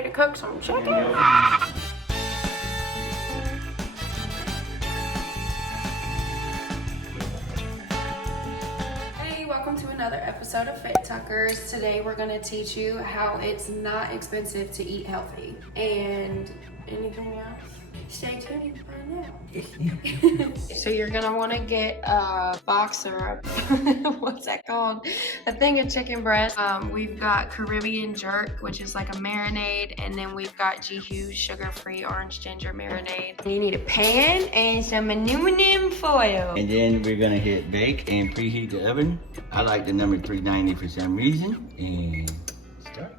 ready to cook some chicken. Hey, welcome to another episode of Fit Tuckers. Today we're gonna teach you how it's not expensive to eat healthy. And anything else? Stay tuned and find out. So you're gonna want to get a box or what's that called? A thing of chicken breast. We've got Caribbean jerk, which is like a marinade, and then we've got Jihu sugar-free orange ginger marinade. You need a pan and some aluminum foil. And then we're gonna hit bake and preheat the oven. I like the number 390 for some reason. And start.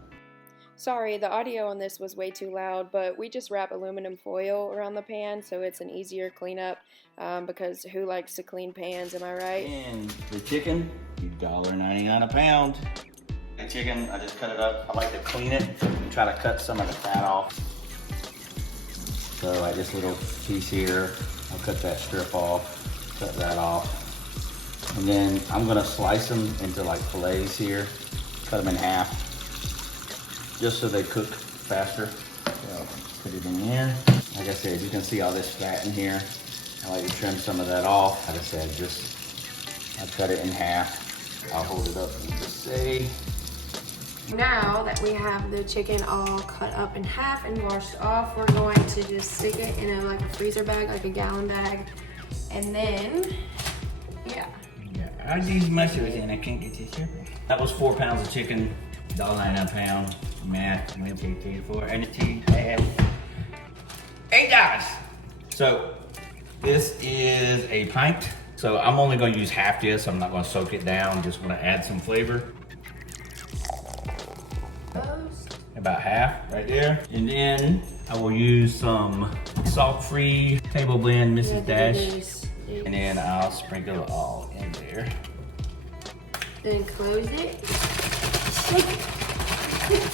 Sorry, the audio on this was way too loud, but we just wrap aluminum foil around the pan so it's an easier cleanup because who likes to clean pans, am I right? And the chicken, $1.99 a pound. The chicken, I just cut it up. I like to clean it and try to cut some of the fat off. So like this little piece here, I'll cut that strip off, cut that off. And then I'm gonna slice them into like fillets here, cut them in half, just so they cook faster. So put it in here. Like I said, you can see all this fat in here. I like to trim some of that off. Like I said, I cut it in half. I'll hold it up and just say. Now that we have the chicken all cut up in half and washed off, we're going to just stick it in like a freezer bag, like a gallon bag. And then, yeah, I these mushrooms in, I can't get this here. That was 4 pounds of chicken, $1.99 a pound. Math, 1, 2, 3, 4, and $8. So this is a pint. So I'm only going to use half this. I'm not going to soak it down. Just going to add some flavor. About half right there. And then I will use some salt-free table blend, Mrs. Dash. And then I'll sprinkle it all in there. Then close it.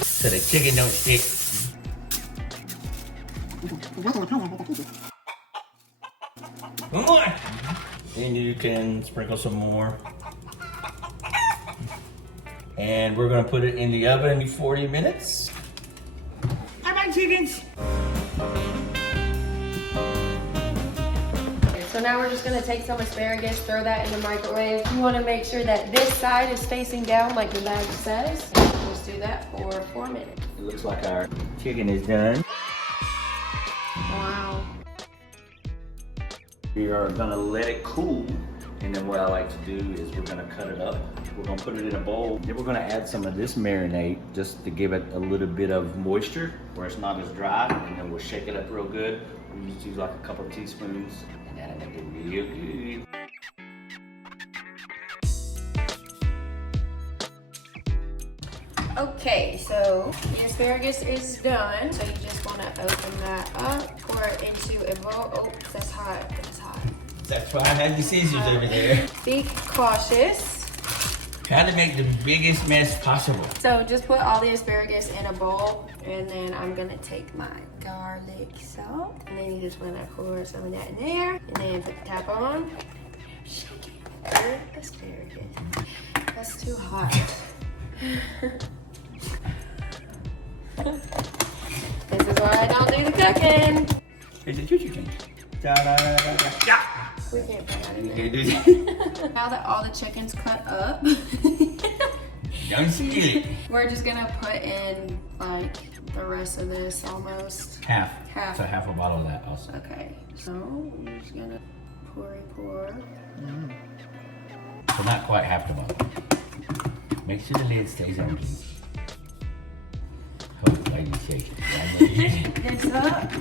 So the chicken don't stick. One more. Then you can sprinkle some more. And we're gonna put it in the oven in 40 minutes. I like chickens. So now we're just gonna take some asparagus, throw that in the microwave. You wanna make sure that this side is facing down like the bag says. Just do that for 4 minutes. It looks like our chicken is done. Wow. We are gonna let it cool. And then what I like to do is we're gonna cut it up. We're gonna put it in a bowl. Then we're gonna add some of this marinade just to give it a little bit of moisture where it's not as dry. And then we'll shake it up real good. We just use like a couple of teaspoons and that'll make it real good. Okay, so the asparagus is done. So you just wanna open that up, pour it into a bowl. Oh, that's hot, that's hot. That's why I had the scissors over there. Be cautious. Try to make the biggest mess possible. So just put all the asparagus in a bowl, and then I'm gonna take my garlic salt, and then you just wanna pour some of that in there, and then put the top on. Shake it. Good asparagus. That's too hot. This is why I don't do the cooking. Here's the chicken. We can't put that in You there. can do that. Now that all the chicken's cut up, Don't steal it. we're just gonna put in like the rest of this almost. Half. Half. So half a bottle of that also. Okay, so we're just gonna pour. So not quite half the bottle. Make sure the lid stays on, please. Hold it like you shake it. It's up.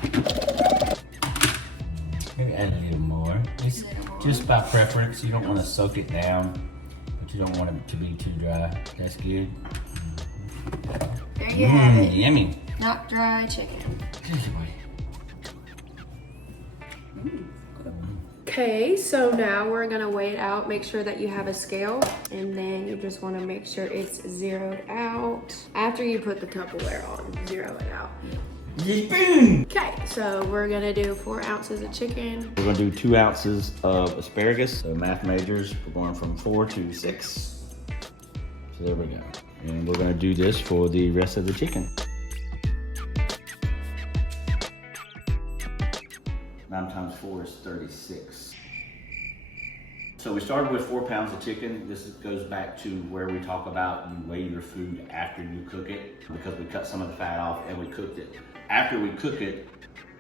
Maybe add a little more. Just by preference. You don't want to soak it down, but you don't want it to be too dry. That's good. There you have it. Yummy. Not dry chicken. Okay, so now we're gonna weigh it out. Make sure that you have a scale, and then you just want to make sure it's zeroed out. After you put the Tupperware on, zero it out. Okay, so we're gonna do 4 ounces of chicken. We're gonna do 2 ounces of asparagus. So math majors, we're going from 4 to 6. So there we go. And we're gonna do this for the rest of the chicken. 9 times 4 is 36. So we started with 4 pounds of chicken. This goes back to where we talk about you weigh your food after you cook it, because we cut some of the fat off and we cooked it. After we cook it,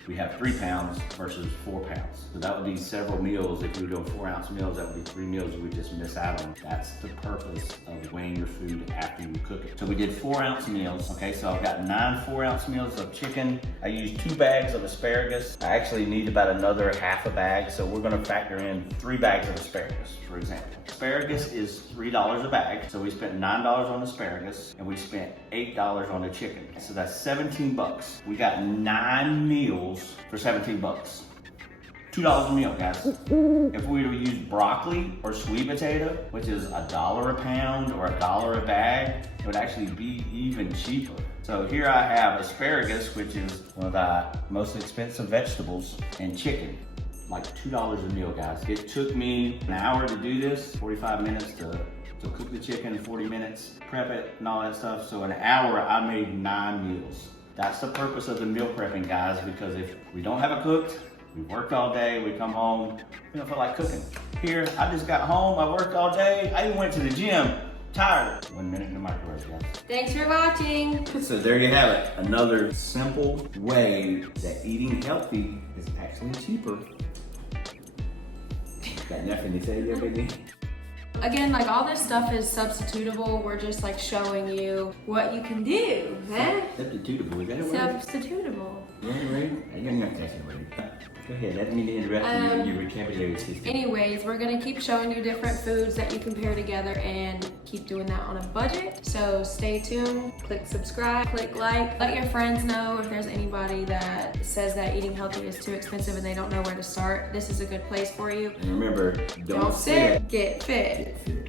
we have 3 pounds versus 4 pounds. So that would be several meals. If we were doing 4-ounce meals, that would be 3 meals we just miss out on. That's the purpose of weighing your food after you cook it. So we did 4-ounce meals. Okay, so I've got 9 4-ounce meals of chicken. I used 2 bags of asparagus. I actually need about another half a bag, so we're gonna factor in 3 bags of asparagus, for example. Asparagus is $3 a bag, so we spent $9 on asparagus, and we spent $8 on the chicken. So that's 17 bucks. We got 9 meals for 17 bucks. $2 a meal, guys. If we were to use broccoli or sweet potato, which is $1 a pound or $1 a bag, it would actually be even cheaper. So here I have asparagus, which is one of the most expensive vegetables, and chicken, like $2 a meal, guys. It took me an hour to do this, 45 minutes to cook the chicken, 40 minutes, prep it and all that stuff. So in an hour, I made 9 meals. That's the purpose of the meal prepping, guys, because if we don't have it cooked, we worked all day, we come home, we don't feel like cooking. Here, I just got home, I worked all day, I even went to the gym, tired. 1 minute in the microwave, guys. Thanks for watching. So there you have it. Another simple way that eating healthy is actually cheaper. Got nothing to say there, baby? Again, like all this stuff is substitutable. We're just like showing you what you can do, huh? Substitutable, is that a word? Substitutable. Yeah, right? I don't know if that's a word. Go ahead, let me interrupt your vocabulary system. Anyways, we're gonna keep showing you different foods that you can pair together and keep doing that on a budget. So stay tuned, click subscribe, click like, let your friends know if there's anybody that says that eating healthy is too expensive and they don't know where to start. This is a good place for you. And remember, don't sit, get fit.